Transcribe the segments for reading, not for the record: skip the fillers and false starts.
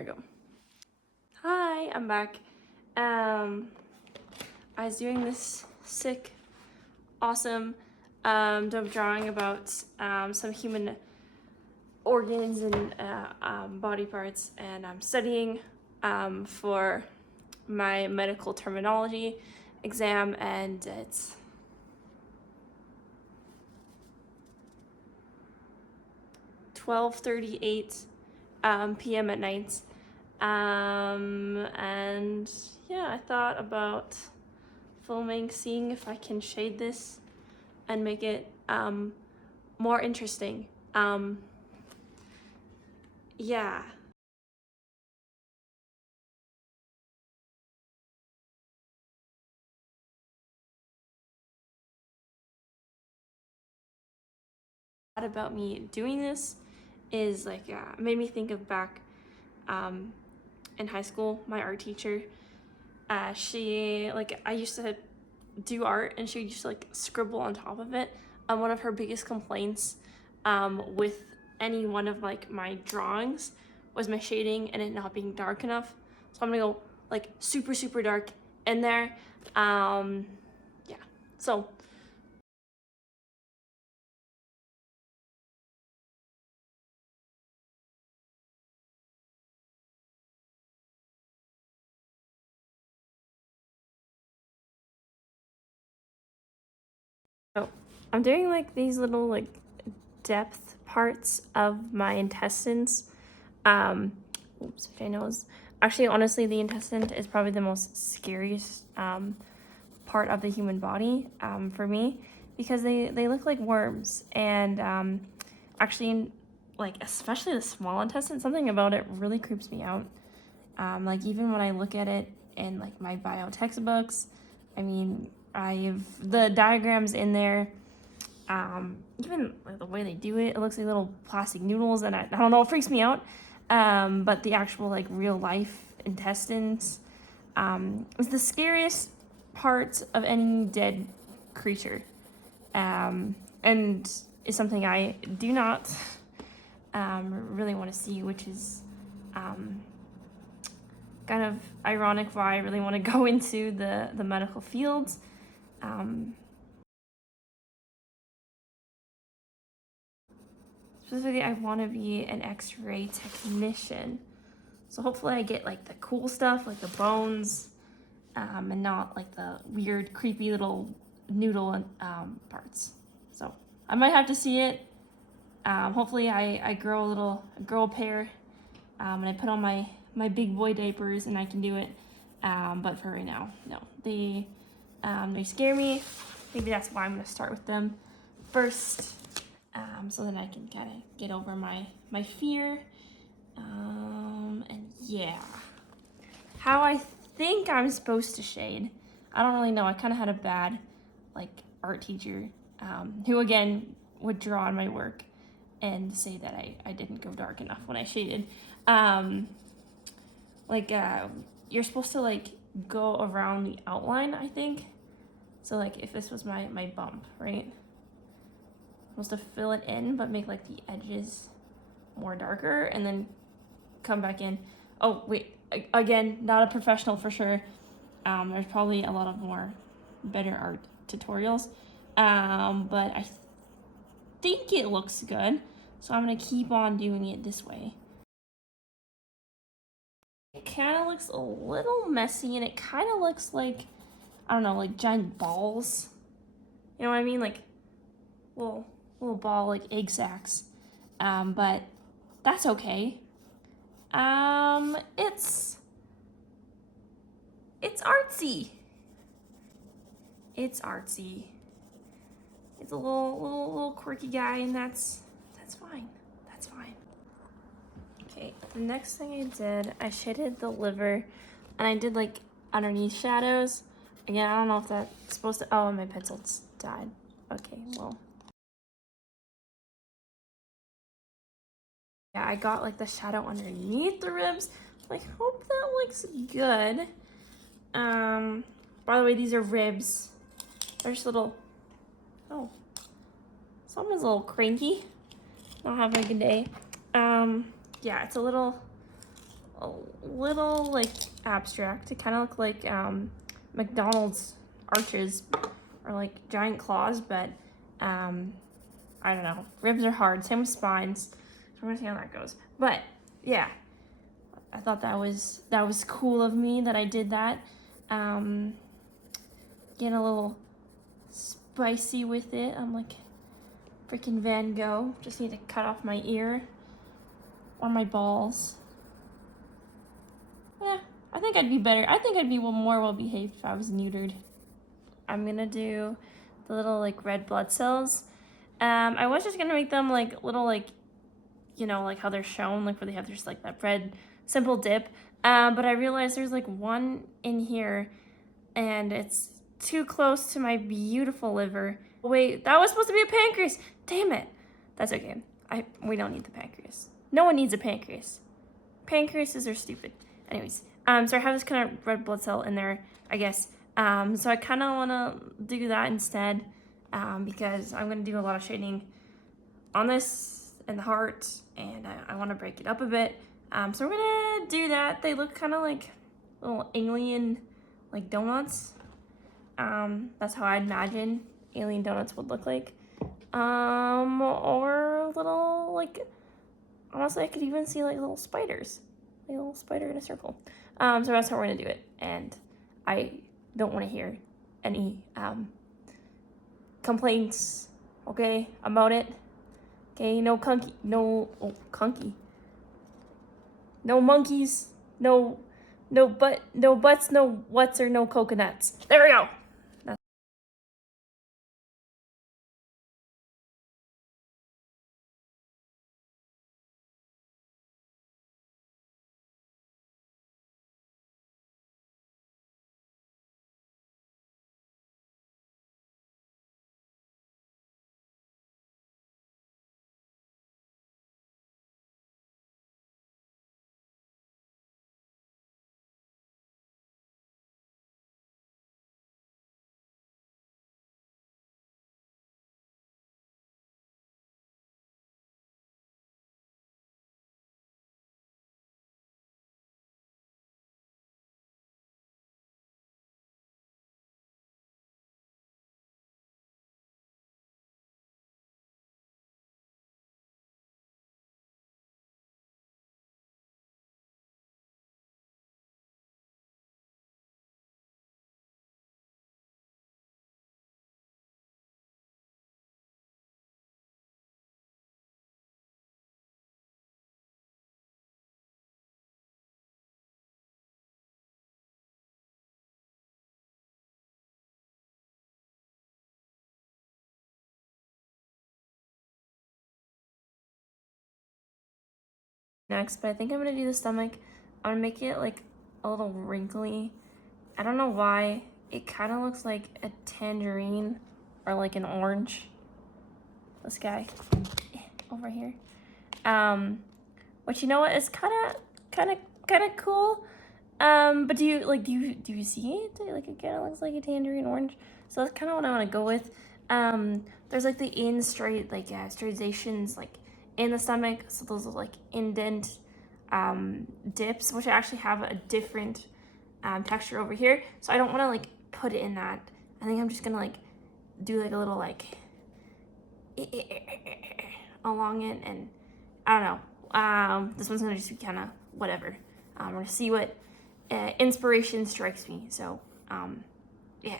There we go. Hi, I'm back. I was doing this sick, awesome drawing about some human organs and body parts, and I'm studying for my medical terminology exam, and it's 12:38 p.m. at night. And yeah, I thought about filming, seeing if I can shade this and make it more interesting. Yeah. About me doing this is like made me think of back in high school. My art teacher, she like I used to do art, and she used to like scribble on top of it. One of her biggest complaints with any one of like my drawings was my shading and it not being dark enough. So I'm gonna go like super dark in there. Yeah. So I'm doing like these little like depth parts of my intestines. Um, oops, my nose. Actually, honestly, the intestine is probably the most scariest part of the human body for me, because they look like worms, and actually, like especially the small intestine, something about it really creeps me out. Like even when I look at it in like my bio textbooks, I mean, I've the diagrams in there. Even like the way they do it, it looks like little plastic noodles, and I don't know, it freaks me out. But the actual like real life intestines is the scariest part of any dead creature, and is something I do not really want to see, which is kind of ironic why I really want to go into the medical field. Specifically, I want to be an x-ray technician. So hopefully I get like the cool stuff, like the bones, and not like the weird, creepy little noodle parts. So I might have to see it. Hopefully I grow a pair, and I put on my big boy diapers and I can do it. But for right now, no. They scare me. Maybe that's why I'm gonna start with them first, so that I can kind of get over my fear. And yeah, how I think I'm supposed to shade, I don't really know. I kind of had a bad like art teacher, who again would draw on my work and say that I didn't go dark enough when I shaded. You're supposed to like go around the outline, I think. So like if this was my bump, right? I'm supposed to fill it in, but make like the edges more darker, and then come back in. Oh wait, again, not a professional for sure. There's probably a lot of more better art tutorials, but I think it looks good, so I'm gonna keep on doing it this way. It kind of looks a little messy, and it kind of looks like, I don't know, like giant balls. You know what I mean? Like little ball, like egg sacs. But that's okay. It's artsy. It's artsy. It's a little quirky guy, and that's fine. That's fine. Okay, the next thing I did, I shaded the liver, and I did like underneath shadows. Again, I don't know if that's supposed to. Oh, my pencil died. Okay, well. Yeah, I got like the shadow underneath the ribs. I hope that looks good. By the way, these are ribs. They're just little. Oh, someone's a little cranky. Not having a good day. Yeah, it's a little a little like abstract. It kind of looked like McDonald's arches or like giant claws, but I don't know. Ribs are hard. Same with spines. So we're gonna see how that goes. But yeah, I thought that was cool of me that I did that. Getting a little spicy with it. I'm like freaking Van Gogh. Just need to cut off my ear or my balls. Yeah, I think I'd be better. I think I'd be more well behaved if I was neutered. I'm gonna do the little like red blood cells. I was just gonna make them like little like, you know, like how they're shown, like where they have just like that red simple dip. But I realized there's like one in here and it's too close to my beautiful liver. Wait, that was supposed to be a pancreas. Damn it. That's okay. We don't need the pancreas. No one needs a pancreas. Pancreases are stupid. Anyways, so I have this kind of red blood cell in there, I guess. So I kind of want to do that instead, because I'm going to do a lot of shading on this and the heart, and I want to break it up a bit. So we're going to do that. They look kind of like little alien, like donuts. That's how I imagine alien donuts would look like. Or little, like, honestly, I could even see like little spiders. Like a little spider in a circle. So that's how we're gonna do it. And I don't want to hear any complaints, okay, about it. Okay, no kunky, no, oh, kunky. No monkeys, no butts, no what's, or no coconuts. There we go. Next, but I think I'm gonna do the stomach. I'm gonna make it like a little wrinkly. I don't know why. It kind of looks like a tangerine or like an orange. This guy over here. Which, you know what, is kind of cool. But do you see it? Like, it kind of looks like a tangerine orange. So that's kind of what I want to go with. There's like the striations like in the stomach. So those are like indent dips, which I actually have a different texture over here. So I don't want to like put it in that. I think I'm just gonna like do like a little like along it, and I don't know. This one's gonna just be kind of whatever. We're gonna see what inspiration strikes me. So yeah.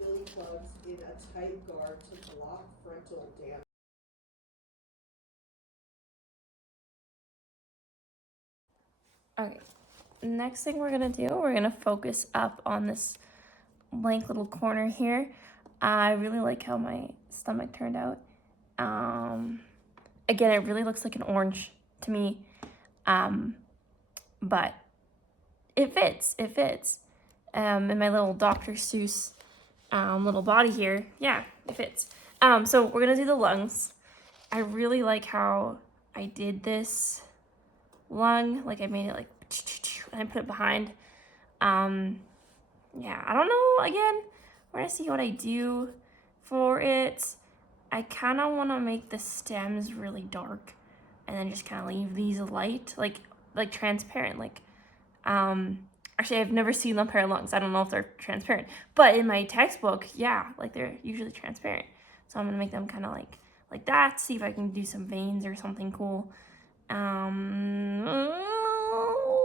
Billy clubs in a tight guard to block frontal damage. Okay. Next thing we're gonna do, we're gonna focus up on this blank little corner here. I really like how my stomach turned out. Again, it really looks like an orange. to me. But it fits. In my little Dr. Seuss little body here. Yeah, it fits. So we're gonna do the lungs. I really like how I did this lung. Like I made it like, and I put it behind. Yeah, I don't know, again, we're gonna see what I do for it. I kind of want to make the stems really dark and then just kind of leave these light, like transparent, like, actually I've never seen them pair lungs. I don't know if they're transparent, but in my textbook, yeah, like they're usually transparent. So I'm gonna make them kind of like that, see if I can do some veins or something cool.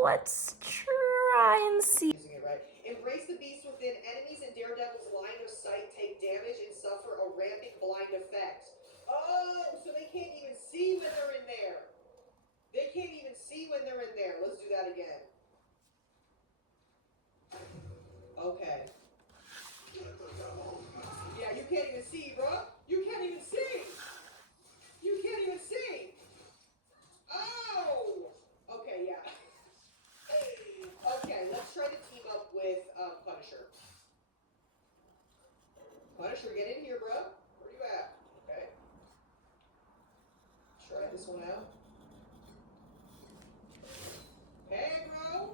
Let's try and see. Using it right. Embrace the beast within. Enemies in Daredevil's line of sight take damage and suffer a ramping blind effect. Oh, so they can't even see when they're in there. They can't even see when they're in there. Let's do that again. Okay. Yeah, you can't even see, bro. You can't even see. You can't even see. Oh! Okay, yeah. Okay, let's try to team up with Punisher. Punisher, get in here, bro. Where you at? Okay. Try this one out. Hey, bro.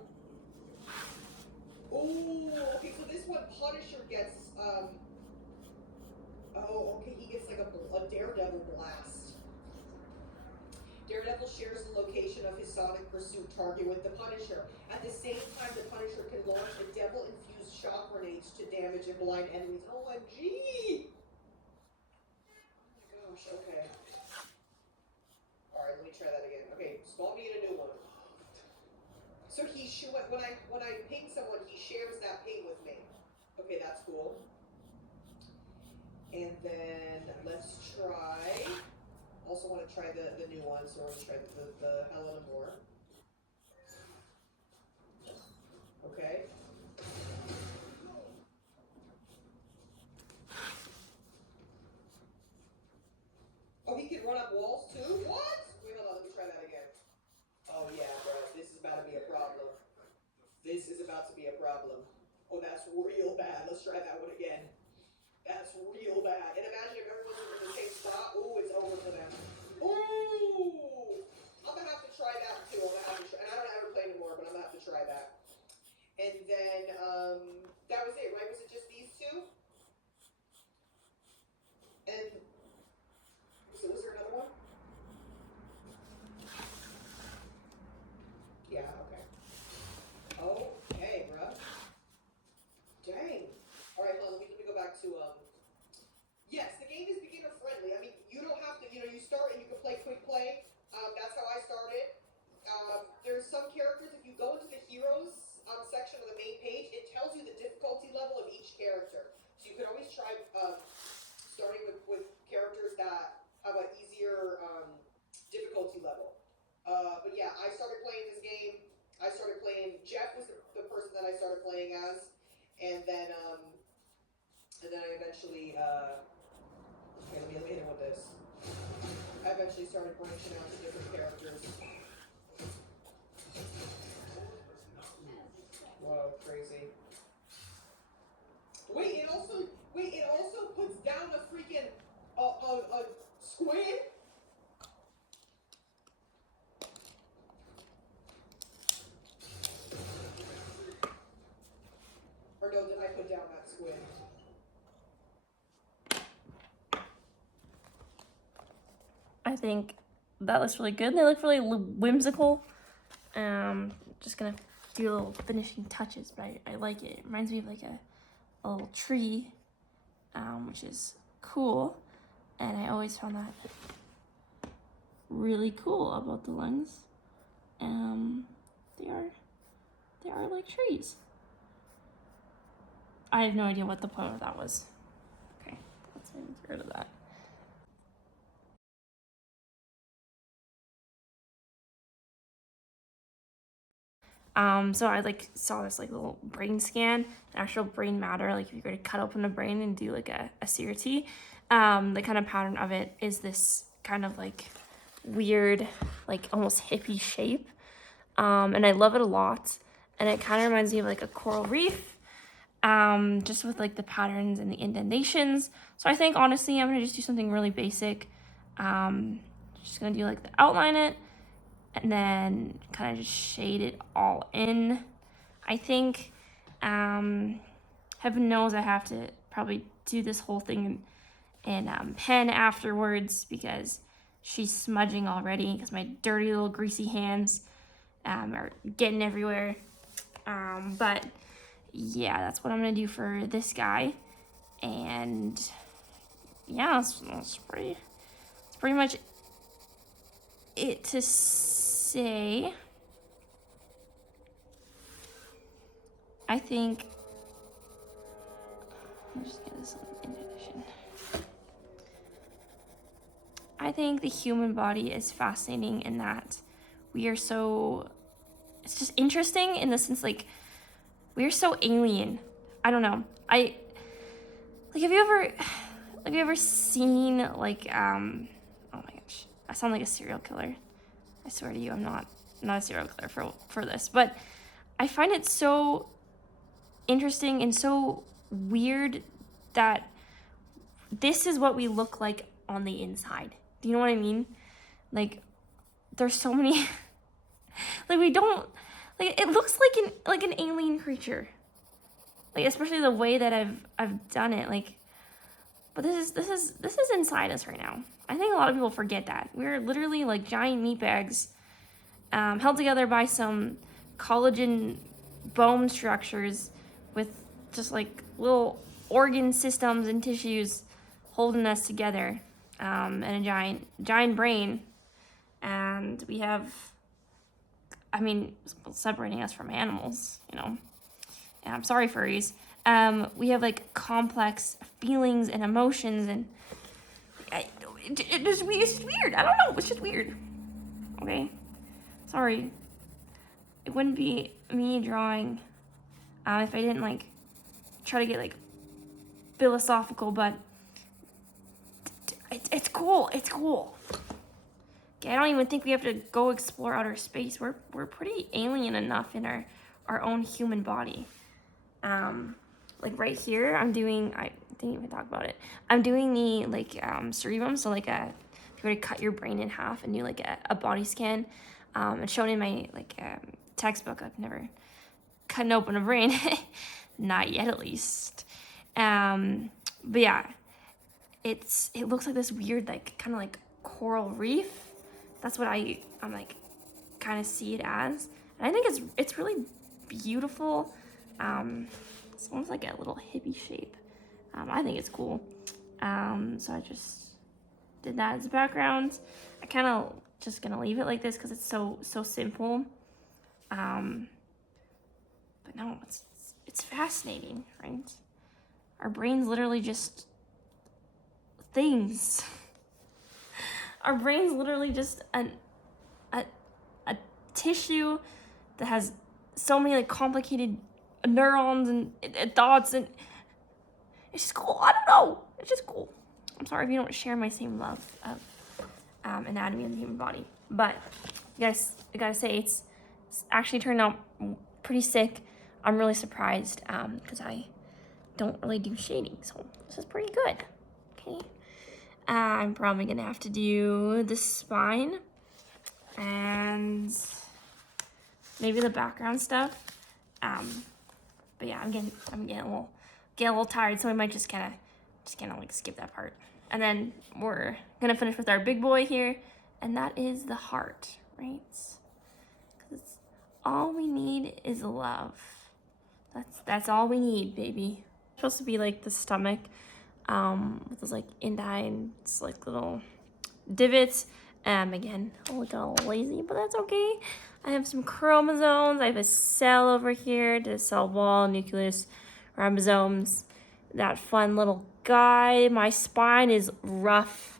Ooh, okay, so this one Punisher gets, oh, okay, he gets like a Daredevil blast. Daredevil shares the location of his Sonic Pursuit target with the Punisher. At the same time, the Punisher can launch a devil-infused shock grenades to damage and blind enemies. OMG! Oh my gosh, okay. Alright, let me try that again. Okay, spawn me in a new one. So when I ping someone, he shares that ping with me. Okay, that's cool. And then let's try. Also want to try the new one, so we're going to try the Helena Moore. Okay. Oh, he can run up walls too? What? Wait, hold on, let me try that again. Oh yeah, bro, this is about to be a problem. This is about to be a problem. Oh, that's real bad. Let's try that one again. That's real bad. And imagine if everyone's in the same spot. Ooh, it's over for them. Ooh! I'm gonna have to try that too. I'm gonna have to try, and I don't ever play anymore, but I'm gonna have to try that. And then, that was it, right? Was it just these two? And, so was there another one? Yeah, okay. Okay, bruh. Dang. Alright, hold on, let me go back to, yes, the game is beginner friendly. I mean, you don't have to, you start and you can play quick play. That's how I started. There's some characters, if you go into the heroes section of the main page, it tells you the difficulty level of each character. So you can always try starting with characters that have an easier difficulty level. But yeah, I started playing this game. I started playing, Jeff was the person that I started playing as. And then I eventually, okay, let me hit him with this. I eventually started branching out to different characters. Whoa, crazy. Wait, it also puts down a freaking, a squid? Or no, did I put down that squid? I think that looks really good. They look really whimsical. Just gonna do little finishing touches, but I like it. It reminds me of like a little tree, which is cool. And I always found that really cool about the lungs. They are like trees. I have no idea what the point of that was. Okay, let's get rid of that. So I saw this little brain scan, actual brain matter. Like if you were to cut open a brain and do like a CRT, the kind of pattern of it is this kind of weird, like almost hippie shape. And I love it a lot. And it kind of reminds me of like a coral reef, just with like the patterns and the indentations. So I think honestly, I'm gonna just do something really basic. Just gonna do like the outline it, and then kind of just shade it all in. I think, heaven knows I have to probably do this whole thing in pen afterwards because she's smudging already because my dirty little greasy hands are getting everywhere. But yeah, that's what I'm gonna do for this guy. And yeah, that's pretty much it to say. I think, I'll just get this in addition. I think the human body is fascinating in that we are so, it's just interesting in the sense like we're so alien. I don't know. Have you ever seen like oh my gosh, I sound like a serial killer. I swear to you, I'm not a serial killer for this, but I find it so interesting and so weird that this is what we look like on the inside. Do you know what I mean? Like, there's so many like we don't like, it looks like an alien creature, like especially the way that I've done it, like, but this is inside us right now. I think a lot of people forget that we're literally like giant meat bags, held together by some collagen bone structures with just like little organ systems and tissues holding us together, and a giant brain. And we have, I mean, separating us from animals, you know. And I'm sorry, furries. We have like complex feelings and emotions, and it's weird. I don't know. It's just weird. Okay. Sorry. It wouldn't be me drawing if I didn't like try to get like philosophical, but it's cool. It's cool. Okay, I don't even think we have to go explore outer space. We're pretty alien enough in our own human body. Like right here, I didn't even talk about it. I'm doing the like cerebrum, so like if you were to cut your brain in half and do like a body scan, it's shown in my like textbook. I've never cut open a brain, not yet at least. But yeah, it looks like this weird like kind of like coral reef. That's what I'm like kind of see it as, and I think it's really beautiful. It's almost like a little hippie shape. I think it's cool. So I just did that as a background. I kind of just gonna leave it like this because it's so simple. But no, it's fascinating, right? Our brain's literally just things. Our brain's literally just a tissue that has so many like complicated neurons and thoughts, and it's just cool. I don't know. It's just cool. I'm sorry if you don't share my same love of anatomy of the human body, but I gotta say it's actually turned out pretty sick. I'm really surprised because I don't really do shading, so this is pretty good. Okay. I'm probably gonna have to do the spine and maybe the background stuff. But yeah, I'm getting a little tired, so I might just kind of like skip that part. And then we're gonna finish with our big boy here, and that is the heart, right? Because all we need is love. That's all we need, baby. It's supposed to be like the stomach, with those like indents, like little divots. Again, a little lazy, but that's okay. I have some chromosomes. I have a cell over here, the cell wall, nucleus, ribosomes. That fun little guy. My spine is rough,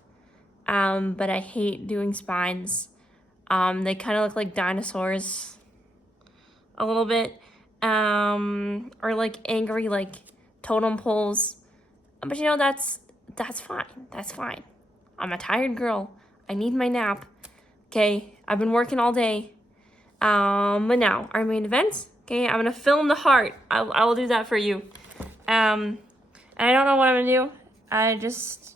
but I hate doing spines. They kind of look like dinosaurs a little bit, or like angry like totem poles. But you know, that's fine. That's fine. I'm a tired girl. I need my nap. Okay, I've been working all day. But now, our main event. Okay, I'm gonna film the heart. I will do that for you. And I don't know what I'm gonna do. I just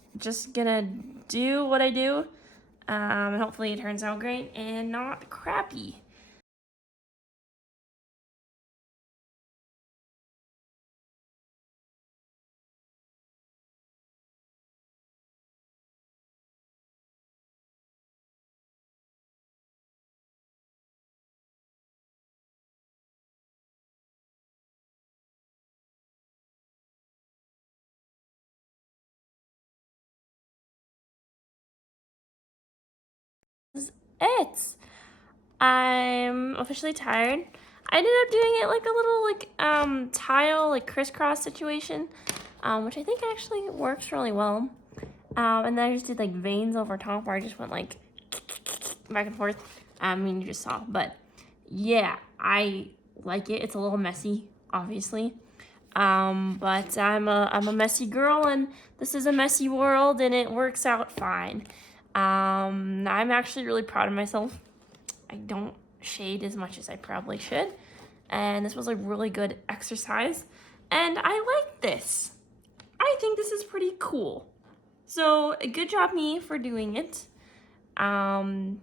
gonna do what I do. And hopefully it turns out great and not crappy. It's I'm officially tired. I ended up doing it like a little tile like crisscross situation, which I think actually works really well. And then I just did like veins over top where I just went like back and forth. I mean, you just saw, but yeah, I like it. It's a little messy, obviously. But I'm a messy girl, and this is a messy world, and it works out fine. I'm actually really proud of myself. I don't shade as much as I probably should, and this was a really good exercise, and I like this. I think this is pretty cool. So good job me for doing it, and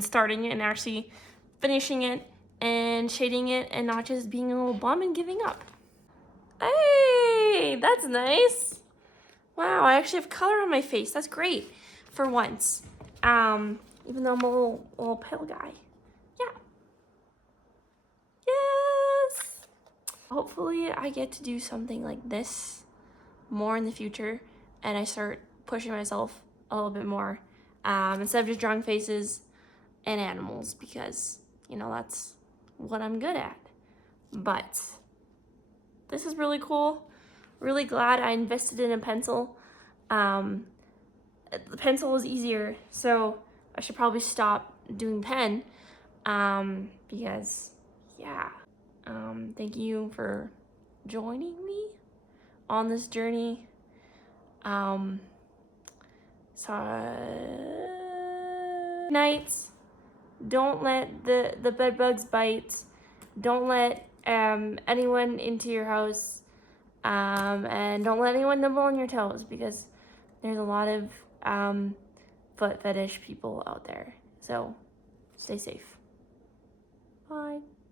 starting it and actually finishing it and shading it and not just being a little bum and giving up. Hey, that's nice. Wow, I actually have color on my face. That's great for once. Even though I'm a little pale guy. Yeah. Yes. Hopefully I get to do something like this more in the future and I start pushing myself a little bit more instead of just drawing faces and animals because, you know, that's what I'm good at. But this is really cool. Really glad I invested in a pencil. The pencil is easier, so I should probably stop doing pen because, yeah. Thank you for joining me on this journey. So, nights. Don't let the bed bugs bite. Don't let anyone into your house. And don't let anyone nibble on your toes because there's a lot of foot fetish people out there. So stay safe. Bye.